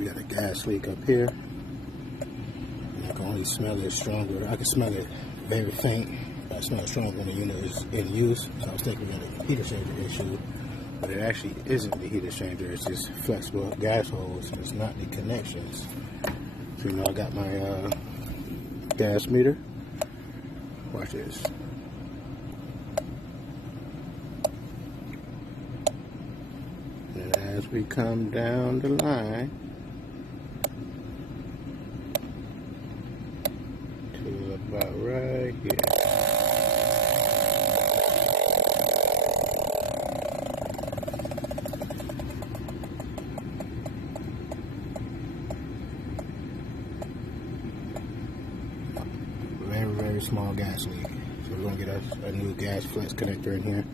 We got a gas leak up here. I can only smell it stronger. I can smell it very faint. I smell it stronger when the unit is in use. So I was thinking we had a heat exchanger issue, but it actually isn't the heat exchanger. It's just flexible gas hose. It's not the connections. So you know, I got my gas meter. Watch this. And as we come down the line to about right here. Very small gas leak. So we're gonna get a new gas flex connector in here.